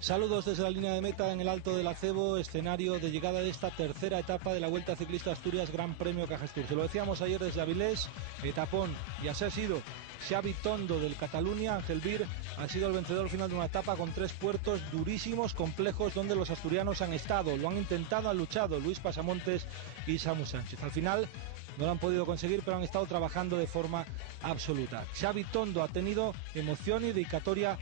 Saludos desde la línea de meta en el Alto del Acebo, escenario de llegada de esta tercera etapa de la Vuelta Ciclista Asturias Gran Premio Cajas Tour. Se lo decíamos ayer desde Avilés, etapón, y así ha sido. Xavi Tondo del Cataluña, Ángel Vir, ha sido el vencedor final de una etapa con 3 puertos durísimos, complejos, donde los asturianos han estado, lo han intentado, han luchado, Luis Pasamontes y Samu Sánchez. Al final no lo han podido conseguir, pero han estado trabajando de forma absoluta. Xavi Tondo ha tenido emoción y dedicatoria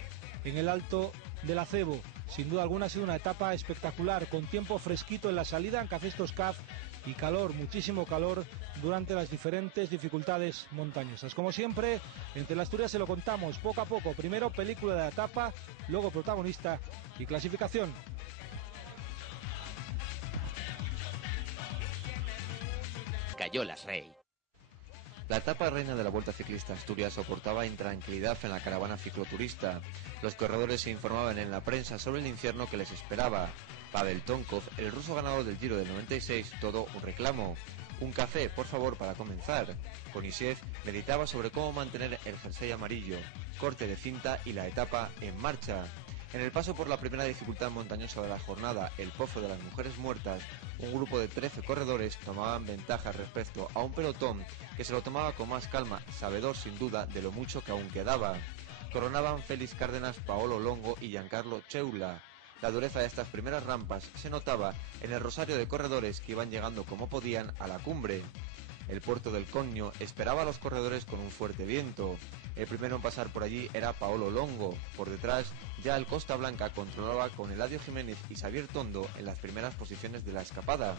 en el Alto del Acebo. Sin duda alguna ha sido una etapa espectacular, con tiempo fresquito en la salida en Cafestos Caf y calor, muchísimo calor durante las diferentes dificultades montañosas. Como siempre, entre las Asturias se lo contamos poco a poco. Primero película de la etapa, luego protagonista y clasificación. Cayolas Rey. La etapa reina de la Vuelta Ciclista Asturias soportaba intranquilidad en la caravana cicloturista. Los corredores se informaban en la prensa sobre el infierno que les esperaba. Pavel Tonkov, el ruso ganador del Giro del 96, todo un reclamo. Un café, por favor, para comenzar. Konishev meditaba sobre cómo mantener el jersey amarillo, corte de cinta y la etapa en marcha. En el paso por la primera dificultad montañosa de la jornada, el Pozo de las Mujeres Muertas, un grupo de 13 corredores tomaban ventaja respecto a un pelotón que se lo tomaba con más calma, sabedor sin duda de lo mucho que aún quedaba. Coronaban Félix Cárdenas, Paolo Longo y Giancarlo Cheula. La dureza de estas primeras rampas se notaba en el rosario de corredores que iban llegando como podían a la cumbre. El puerto del Cognio esperaba a los corredores con un fuerte viento. El primero en pasar por allí era Paolo Longo. Por detrás, ya el Costa Blanca controlaba con Eladio Jiménez y Xavier Tondo en las primeras posiciones de la escapada.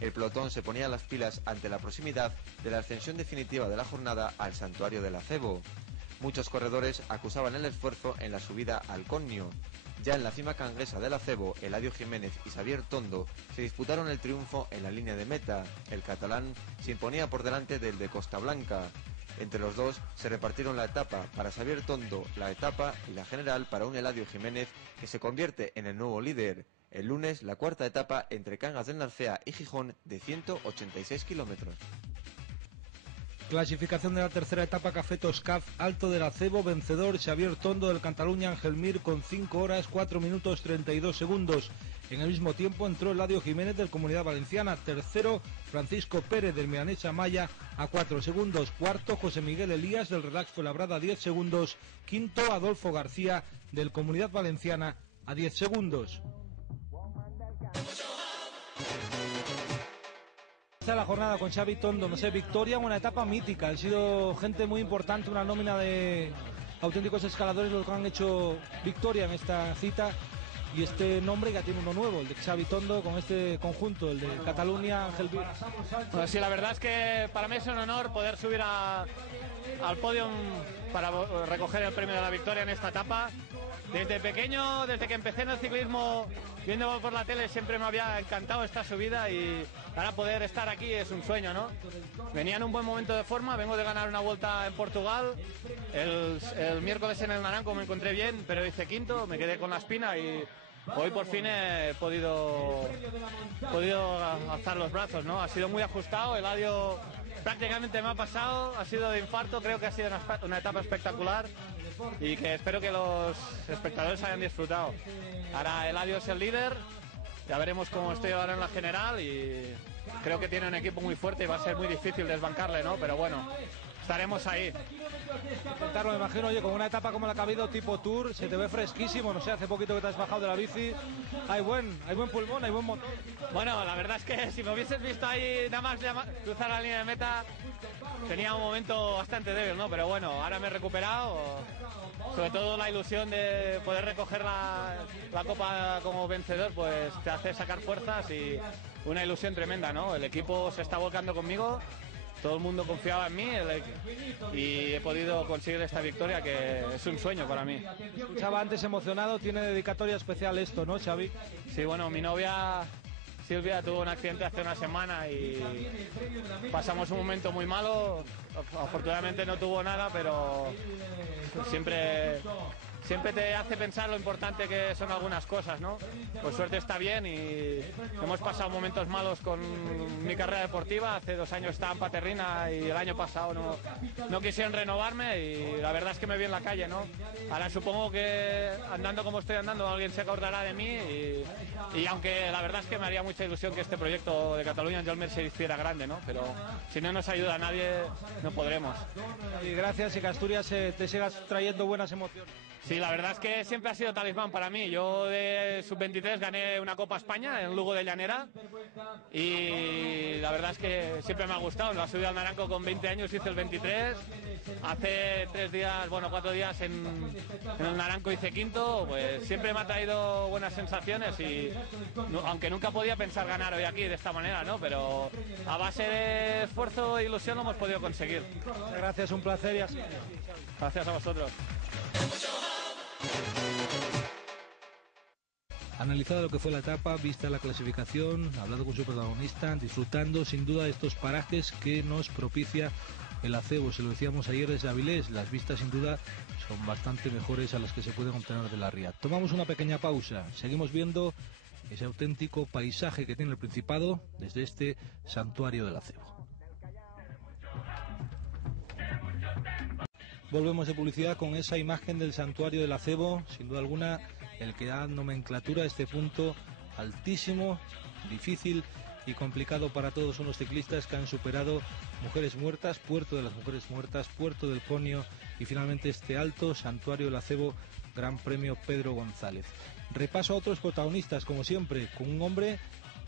El pelotón se ponía las pilas ante la proximidad de la ascensión definitiva de la jornada al Santuario del Acebo. Muchos corredores acusaban el esfuerzo en la subida al Cognio. Ya en la cima cangresa del Acebo, Eladio Jiménez y Xavier Tondo se disputaron el triunfo en la línea de meta. El catalán se imponía por delante del de Costa Blanca. Entre los dos se repartieron la etapa. Para Xavier Tondo la etapa y la general para un Eladio Jiménez que se convierte en el nuevo líder. El lunes la cuarta etapa entre Cangas del Narcea y Gijón de 186 kilómetros. Clasificación de la tercera etapa Cafetos Caf, Alto del Acebo, vencedor Xavier Tondo del Cataluña, Ángel Mir con 5 horas 4 minutos 32 segundos. En el mismo tiempo entró Eladio Jiménez del Comunidad Valenciana, tercero Francisco Pérez del Milanés Amaya a 4 segundos, cuarto José Miguel Elías del Relax Fuenlabrada a 10 segundos, quinto Adolfo García del Comunidad Valenciana a 10 segundos. La jornada con Xavi Tondo, no sé, victoria, una etapa mítica, han sido gente muy importante, una nómina de auténticos escaladores los que han hecho victoria en esta cita, y este nombre ya tiene uno nuevo, el de Xavi Tondo, con este conjunto, el de Cataluña, Ángel Vir. Pues sí, la verdad es que para mí es un honor poder subir al podio para recoger el premio de la victoria en esta etapa. Desde pequeño, desde que empecé en el ciclismo, viendo por la tele, siempre me había encantado esta subida, y ahora poder estar aquí es un sueño, ¿no? Venía en un buen momento de forma, vengo de ganar una vuelta en Portugal, el miércoles en el Naranco me encontré bien, pero hice quinto, me quedé con la espina y hoy por fin he podido alzar los brazos, ¿no? Ha sido muy ajustado, Eladio prácticamente me ha pasado, ha sido de infarto, creo que ha sido una etapa espectacular y que espero que los espectadores hayan disfrutado. Ahora Eladio es el líder, ya veremos cómo estoy ahora en la general, y creo que tiene un equipo muy fuerte y va a ser muy difícil desbancarle, ¿no? Pero bueno, estaremos ahí. Intentarlo, me imagino, oye, con una etapa como la que ha habido tipo Tour, se te ve fresquísimo, no sé, hace poquito que te has bajado de la bici, hay buen pulmón, hay buen motor. Bueno, la verdad es que si me hubieses visto ahí nada más cruzar la línea de meta, tenía un momento bastante débil, ¿no? Pero bueno, ahora me he recuperado, sobre todo la ilusión de poder recoger la copa como vencedor, pues te hace sacar fuerzas y una ilusión tremenda, ¿no? El equipo se está volcando conmigo. Todo el mundo confiaba en mí y he podido conseguir esta victoria, que es un sueño para mí. Escuchaba antes emocionado, tiene dedicatoria especial esto, ¿no, Xavi? Sí, bueno, mi novia Silvia tuvo un accidente hace una semana y pasamos un momento muy malo. Afortunadamente no tuvo nada, pero siempre siempre te hace pensar lo importante que son algunas cosas, ¿no? Por suerte está bien y hemos pasado momentos malos con mi carrera deportiva. Hace 2 años estaba en Paterrina y el año pasado no quisieron renovarme y la verdad es que me vi en la calle, ¿no? Ahora supongo que andando como estoy andando alguien se acordará de mí y aunque la verdad es que me haría mucha ilusión que este proyecto de Catalunya Angel se hiciera grande, ¿no? Pero si no nos ayuda a nadie no podremos. Y gracias y que Asturias te sigas trayendo buenas emociones. Sí, la verdad es que siempre ha sido talismán para mí. Yo de sub-23 gané una Copa España en Lugo de Llanera y la verdad es que siempre me ha gustado. La subí al Naranco con 20 años, hice el 23. Hace 4 días en el Naranco hice quinto. Pues siempre me ha traído buenas sensaciones y aunque nunca podía pensar ganar hoy aquí de esta manera, ¿no? Pero a base de esfuerzo e ilusión lo hemos podido conseguir. Gracias, un placer y así. Gracias a vosotros. Analizada lo que fue la etapa, vista la clasificación, hablado con su protagonista, disfrutando sin duda de estos parajes que nos propicia el acebo. Se lo decíamos ayer desde Avilés, las vistas sin duda son bastante mejores a las que se pueden obtener de la ría. Tomamos una pequeña pausa, seguimos viendo ese auténtico paisaje que tiene el Principado desde este santuario del acebo. Volvemos de publicidad con esa imagen del santuario del acebo, sin duda alguna el que da nomenclatura a este punto altísimo, difícil y complicado para todos unos ciclistas que han superado Mujeres Muertas, Puerto de las Mujeres Muertas, Puerto del Conio y finalmente este alto santuario del acebo, Gran Premio Pedro González. Repaso a otros protagonistas, como siempre, con un hombre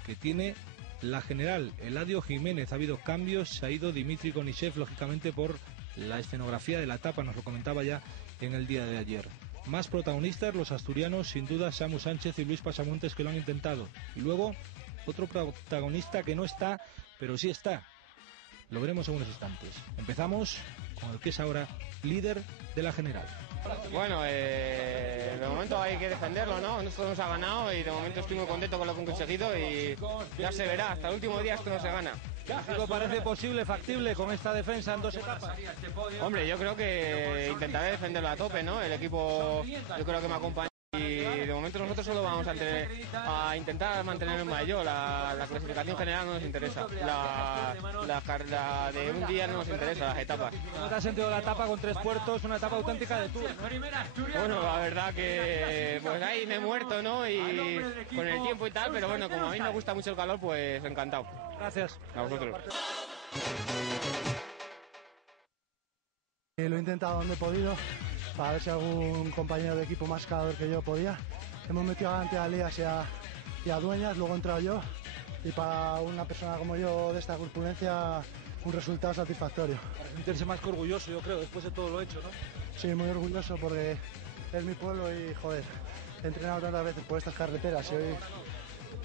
que tiene la general, Eladio Jiménez. Ha habido cambios, se ha ido Dimitri Konishev, lógicamente por la escenografía de la etapa, nos lo comentaba ya en el día de ayer. Más protagonistas, los asturianos, sin duda, Samu Sánchez y Luis Pasamontes, que lo han intentado. Y luego, otro protagonista que no está, pero sí está. Lo veremos en unos instantes. Empezamos con el que es ahora líder de la general. Bueno, de momento hay que defenderlo, ¿no? Nosotros nos ha ganado y de momento estoy muy contento con lo que hemos conseguido y ya se verá, hasta el último día esto no se gana. ¿Algo parece posible, factible con esta defensa en 2 etapas? Hombre, yo creo que intentaré defenderlo a tope, ¿no? El equipo yo creo que me acompaña y de momento nosotros solo vamos a intentar mantener el maillot. La clasificación general no nos interesa, la de un día no nos interesa, las etapas. ¿Cómo te has sentido la etapa con 3 puertos, una etapa auténtica de Tour? Bueno, la verdad que pues ahí me he muerto, ¿no? Y con el tiempo y tal, pero bueno, como a mí me gusta mucho el calor, pues encantado. Gracias. A vosotros. Lo he intentado donde he podido, para ver si algún compañero de equipo más calador que yo podía. Hemos metido adelante a Lías y a Dueñas, luego he entrado yo, y para una persona como yo de esta corpulencia, un resultado satisfactorio. Para sentirse más que orgulloso, yo creo, después de todo lo hecho, ¿no? Sí, muy orgulloso porque es mi pueblo y, joder, he entrenado tantas veces por estas carreteras y hoy,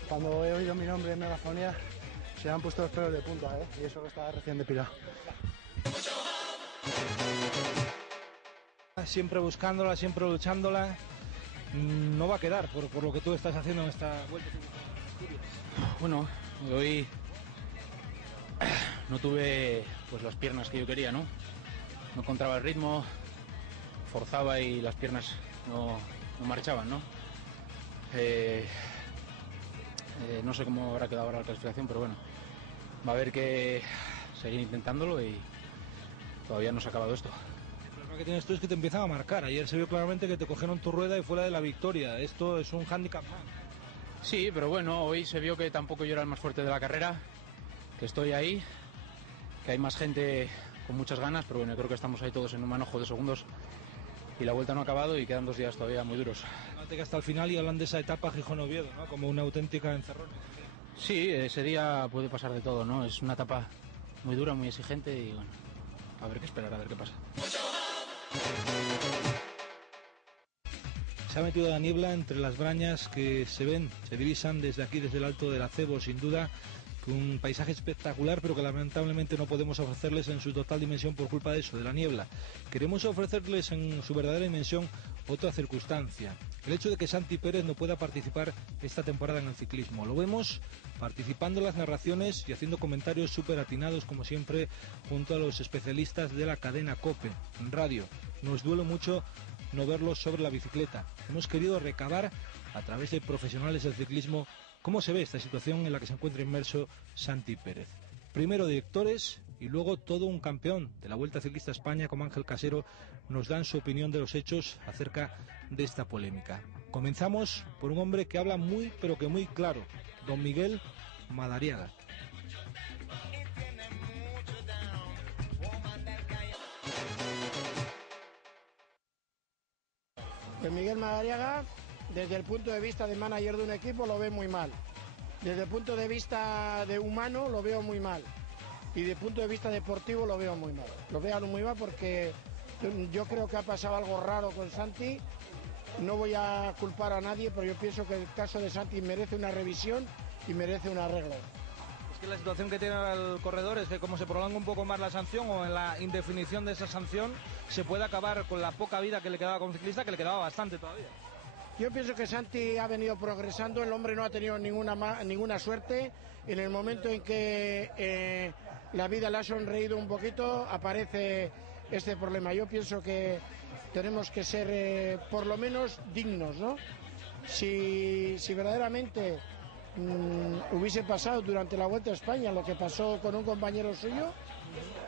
cuando he oído mi nombre en megafonía, se han puesto los pelos de punta, y eso que estaba recién depilado. Siempre buscándola, siempre luchándola, no va a quedar por lo que tú estás haciendo en esta vuelta. Bueno, hoy no tuve pues las piernas que yo quería, ¿no? No encontraba el ritmo, forzaba y las piernas no marchaban, ¿no? No sé cómo habrá quedado ahora la clasificación, pero bueno, va a haber que seguir intentándolo y todavía no se ha acabado esto. El problema que tienes tú es que te empiezan a marcar. Ayer se vio claramente que te cogieron tu rueda y fuera de la victoria. Esto es un hándicap más. Sí, pero bueno, hoy se vio que tampoco yo era el más fuerte de la carrera, que estoy ahí, que hay más gente con muchas ganas, pero bueno, creo que estamos ahí todos en un manojo de segundos y la vuelta no ha acabado y quedan 2 días todavía muy duros. Fíjate que hasta el final y hablan de esa etapa Gijón-Oviedo, ¿no? Como una auténtica encerrona. Sí, ese día puede pasar de todo, ¿no? Es una etapa muy dura, muy exigente y bueno, a ver qué esperar, a ver qué pasa. Se ha metido la niebla entre las brañas que se ven, se divisan desde aquí, desde el alto del acebo, sin duda. Un paisaje espectacular, pero que lamentablemente no podemos ofrecerles en su total dimensión por culpa de eso, de la niebla. Queremos ofrecerles en su verdadera dimensión otra circunstancia. El hecho de que Santi Pérez no pueda participar esta temporada en el ciclismo. Lo vemos participando en las narraciones y haciendo comentarios súper atinados, como siempre, junto a los especialistas de la cadena COPE en radio. Nos duele mucho no verlos sobre la bicicleta. Hemos querido recabar, a través de profesionales del ciclismo, cómo se ve esta situación en la que se encuentra inmerso Santi Pérez. Primero directores y luego todo un campeón de la Vuelta Ciclista a España como Ángel Casero nos dan su opinión de los hechos acerca de esta polémica. Comenzamos por un hombre que habla muy pero que muy claro, don Miguel Madariaga. Pues Miguel Madariaga, desde el punto de vista de manager de un equipo, lo ve muy mal. Desde el punto de vista de humano, lo veo muy mal. Y desde el punto de vista deportivo, lo veo muy mal. Lo veo muy mal porque yo creo que ha pasado algo raro con Santi. No voy a culpar a nadie, pero yo pienso que el caso de Santi merece una revisión y merece un arreglo. Es que la situación que tiene el corredor es que como se prolonga un poco más la sanción o en la indefinición de esa sanción, se puede acabar con la poca vida que le quedaba como ciclista, que le quedaba bastante todavía. Yo pienso que Santi ha venido progresando, el hombre no ha tenido ninguna suerte. En el momento en que la vida le ha sonreído un poquito, aparece este problema. Yo pienso que tenemos que ser por lo menos dignos, ¿no? Si verdaderamente hubiese pasado durante la Vuelta a España lo que pasó con un compañero suyo,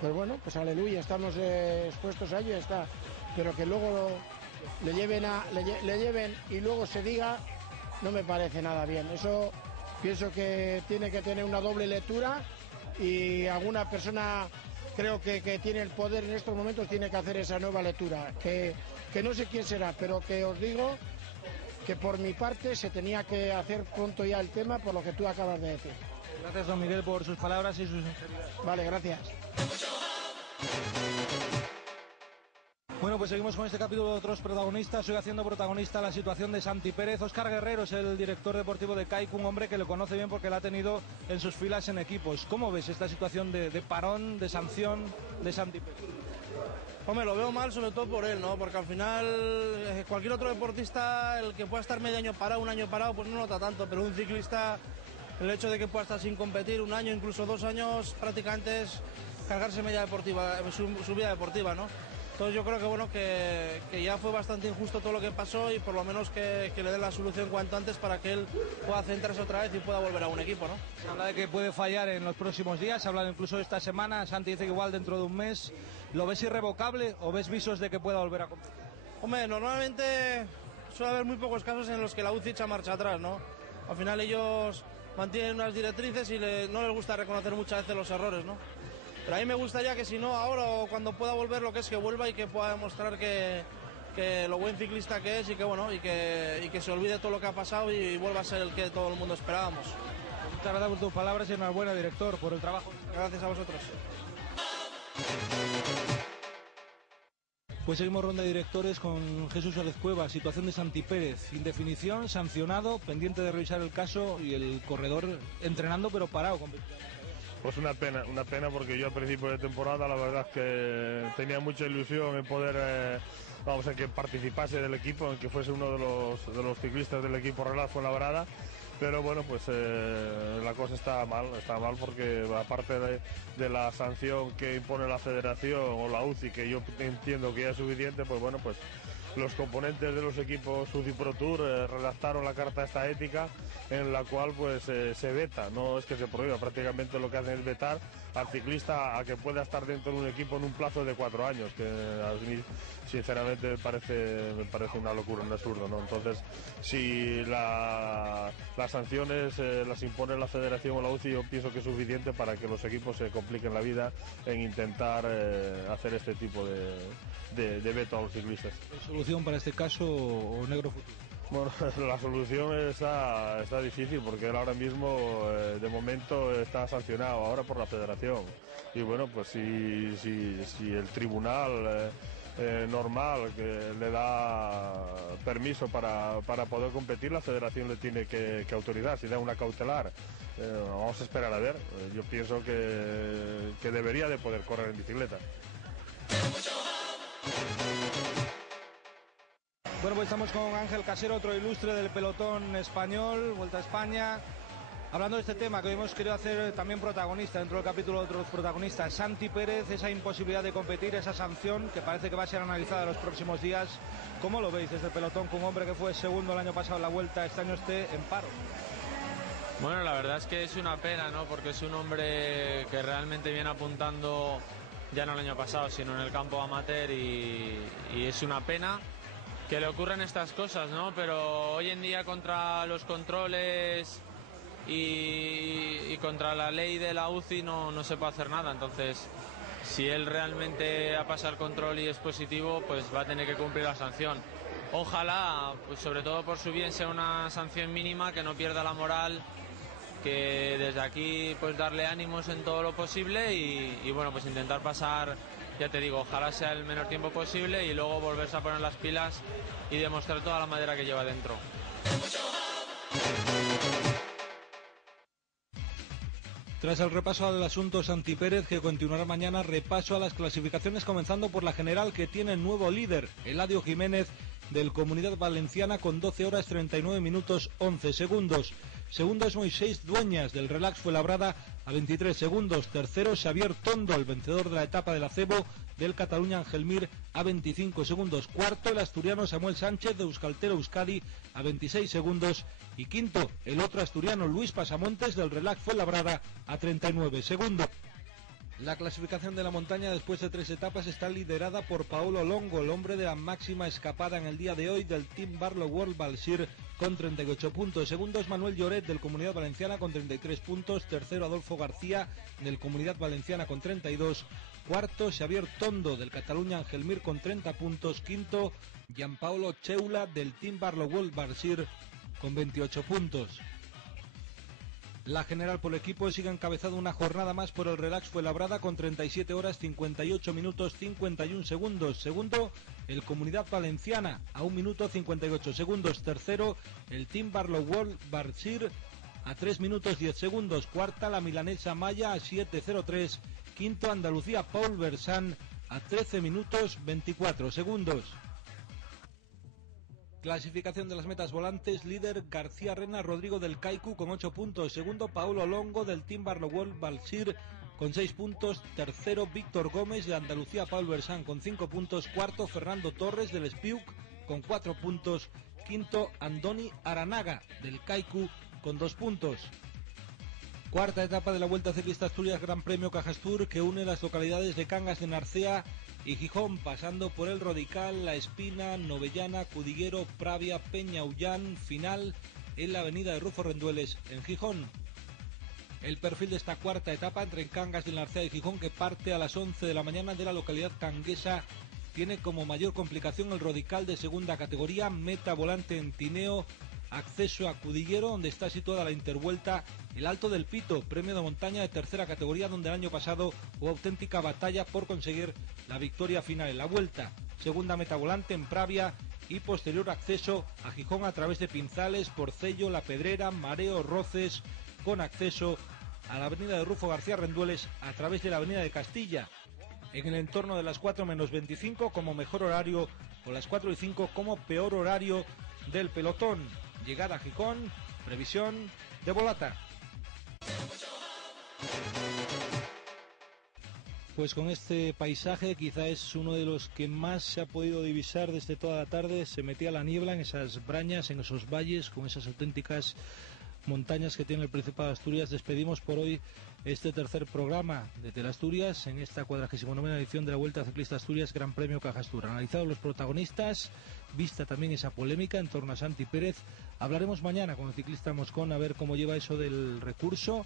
pues bueno, pues aleluya, estamos expuestos a ello y ya está. Pero que luego le lleven y luego se diga, no me parece nada bien. Eso pienso que tiene que tener una doble lectura y alguna persona creo que tiene el poder en estos momentos tiene que hacer esa nueva lectura, que no sé quién será, pero que os digo que por mi parte se tenía que hacer pronto ya el tema por lo que tú acabas de decir. Gracias, don Miguel, por sus palabras y su sinceridad. Vale, gracias. Bueno, pues seguimos con este capítulo de otros protagonistas. Hoy haciendo protagonista la situación de Santi Pérez. Óscar Guerrero es el director deportivo de Kaiku, un hombre que lo conoce bien porque lo ha tenido en sus filas en equipos. ¿Cómo ves esta situación de parón, de sanción de Santi Pérez? Hombre, lo veo mal sobre todo por él, ¿no? Porque al final cualquier otro deportista, el que pueda estar medio año parado, un año parado, pues no nota tanto, pero un ciclista, el hecho de que pueda estar sin competir un año, incluso 2 años, prácticamente es cargarse media deportiva, su vida deportiva, ¿no? Entonces yo creo que bueno que ya fue bastante injusto todo lo que pasó y por lo menos que le den la solución cuanto antes para que él pueda centrarse otra vez y pueda volver a un equipo, ¿no? Se habla de que puede fallar en los próximos días, se ha hablado incluso esta semana, Santi dice que igual dentro de un mes. ¿Lo ves irrevocable o ves visos de que pueda volver a competir? Hombre, normalmente suele haber muy pocos casos en los que la UCI echa marcha atrás, ¿no? Al final ellos mantienen unas directrices y no les gusta reconocer muchas veces los errores, ¿no? Pero a mí me gustaría que si no, ahora o cuando pueda volver, lo que es que vuelva y que pueda demostrar que lo buen ciclista que es y que bueno y que se olvide todo lo que ha pasado y vuelva a ser el que todo el mundo esperábamos. Muchas gracias por tus palabras y enhorabuena, director, por el trabajo. Gracias a vosotros. Pues seguimos ronda de directores con Jesús Suárez Cueva. Situación de Santi Pérez, indefinición, sancionado, pendiente de revisar el caso y el corredor entrenando pero parado completamente. Pues una pena porque yo a principio de temporada la verdad es que tenía mucha ilusión en poder, en que participase del equipo, en que fuese uno de los ciclistas del equipo Relaz Fuenlabrada, pero bueno, pues la cosa está mal porque aparte de la sanción que impone la federación o la UCI, que yo entiendo que ya es suficiente, pues bueno, pues los componentes de los equipos UCI Pro Tour redactaron la carta esta ética en la cual pues se veta, no es que se prohíba, prácticamente lo que hacen es vetar al ciclista a que pueda estar dentro de un equipo en un plazo de 4 años, que a mí sinceramente me parece una locura, un absurdo, ¿no? Entonces, si las sanciones las impone la federación o la UCI, yo pienso que es suficiente para que los equipos se compliquen la vida en intentar hacer este tipo de veto a los ciclistas. ¿Solución para este caso o negro futuro? Bueno, la solución está difícil porque él ahora mismo de momento está sancionado ahora por la federación y bueno, pues si el tribunal normal que le da permiso para poder competir, la federación le tiene que autorizar, si da una cautelar. Vamos a esperar a ver. Yo pienso que debería de poder correr en bicicleta. Bueno, pues estamos con Ángel Casero, otro ilustre del pelotón español, Vuelta a España. Hablando de este tema que hemos querido hacer también protagonista dentro del capítulo de otros protagonistas, Santi Pérez, esa imposibilidad de competir, esa sanción que parece que va a ser analizada en los próximos días. ¿Cómo lo veis desde el pelotón con un hombre que fue segundo el año pasado en la Vuelta, este año esté en paro? Bueno, la verdad es que es una pena, ¿no? Porque es un hombre que realmente viene apuntando ya no el año pasado, sino en el campo amateur y es una pena que le ocurran estas cosas, ¿no? Pero hoy en día contra los controles y contra la ley de la UCI no se puede hacer nada. Entonces, si él realmente ha pasado el control y es positivo, pues va a tener que cumplir la sanción. Ojalá, pues sobre todo por su bien, sea una sanción mínima, que no pierda la moral, que desde aquí pues darle ánimos en todo lo posible y bueno, pues intentar pasar, ya te digo, ojalá sea el menor tiempo posible y luego volverse a poner las pilas y demostrar toda la madera que lleva dentro. Tras el repaso al asunto Santi Pérez, que continuará mañana, repaso a las clasificaciones, comenzando por la general, que tiene nuevo líder, Eladio Jiménez, del Comunidad Valenciana, con 12 horas 39 minutos 11 segundos. Segundo es Moisés Dueñas, del Relax Fuenlabrada, a 23 segundos. Tercero, Xavier Tondo, el vencedor de la etapa del Acebo, del Cataluña Angelmir, a 25 segundos. Cuarto, el asturiano Samuel Sánchez, de Euskaltel Euskadi, a 26 segundos. Y quinto, el otro asturiano Luis Pasamontes, del Relax Fuenlabrada, a 39 segundos. La clasificación de la montaña después de 3 etapas está liderada por Paolo Longo, el hombre de la máxima escapada en el día de hoy del Team Barlow World Balsir, con 38 puntos. Segundo es Manuel Lloret, del Comunidad Valenciana, con 33 puntos. Tercero, Adolfo García, del Comunidad Valenciana, con 32. Cuarto, Xavier Tondo, del Cataluña Angelmir, con 30 puntos. Quinto, Gianpaolo Cheula, del Team Barlow World Balsir, con 28 puntos. La general por equipo sigue encabezado una jornada más por el Relax Fuenlabrada, con 37 horas 58 minutos 51 segundos. Segundo, el Comunidad Valenciana, a 1 minuto 58 segundos. Tercero, el Team Barlow World Balsir, a 3 minutos 10 segundos. Cuarta, la milanesa Maya, a 7:03. Quinto, Andalucía Paul Versan, a 13 minutos 24 segundos. Clasificación de las metas volantes: líder García Rena Rodrigo, del Kaiku, con 8 puntos. Segundo, Paulo Longo, del Team Barlow World Balsir, con 6 puntos. Tercero, Víctor Gómez, de Andalucía Paul Versan, con 5 puntos. Cuarto, Fernando Torres, del Spiuk, con 4 puntos. Quinto, Andoni Aranaga, del Kaiku, con 2 puntos. Cuarta etapa de la Vuelta Ciclista Asturias Gran Premio Cajastur, que une las localidades de Cangas de Narcea y Gijón, pasando por el Rodical, La Espina, Novellana, Cudillero, Pravia, Peña Ullán, final en la avenida de Rufo Rendueles, en Gijón. El perfil de esta cuarta etapa entre Cangas de Narcea y Gijón, que parte a las 11 de la mañana de la localidad canguesa, tiene como mayor complicación el Rodical de segunda categoría, meta volante en Tineo, acceso a Cudillero, donde está situada la Intervuelta, el Alto del Pito, premio de montaña de tercera categoría, donde el año pasado hubo auténtica batalla por conseguir la victoria final en la Vuelta. Segunda meta volante en Pravia y posterior acceso a Gijón a través de Pinzales, Porcello, La Pedrera, Mareo, Roces, con acceso a la avenida de Rufo García Rendueles a través de la avenida de Castilla, en el entorno de las 4 menos 25 como mejor horario, o las 4 y 5 como peor horario del pelotón. Llegada a Gijón, previsión de Volata. Pues con este paisaje, quizá es uno de los que más se ha podido divisar desde toda la tarde. Se metía la niebla en esas brañas, en esos valles, con esas auténticas montañas que tiene el Principado de Asturias. Despedimos por hoy este tercer programa de Teleasturias en esta 49ª edición de la Vuelta Ciclista Asturias Gran Premio Cajastur. Analizados los protagonistas, vista también esa polémica en torno a Santi Pérez. Hablaremos mañana con el ciclista Moscón a ver cómo lleva eso del recurso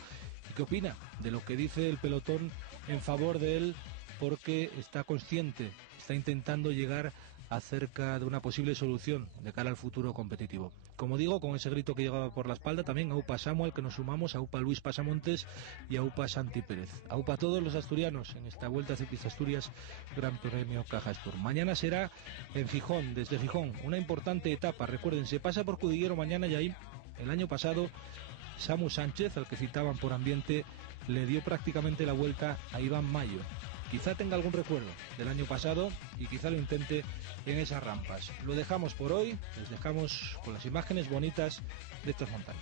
y qué opina de lo que dice el pelotón en favor de él, porque está consciente, está intentando llegar acerca de una posible solución de cara al futuro competitivo. Como digo, con ese grito que llegaba por la espalda, también aupa Samuel, que nos sumamos, aupa Luis Pasamontes y aupa Santi Pérez. Aupa a todos los asturianos en esta Vuelta Ciclista Asturias Gran Premio Cajastur. Mañana será en Gijón, desde Gijón, una importante etapa. Recuerden, se pasa por Cudillero mañana y ahí, el año pasado, Samu Sánchez, al que citaban por ambiente, le dio prácticamente la vuelta a Iván Mayo. Quizá tenga algún recuerdo del año pasado y quizá lo intente en esas rampas. Lo dejamos por hoy, les dejamos con las imágenes bonitas de estas montañas.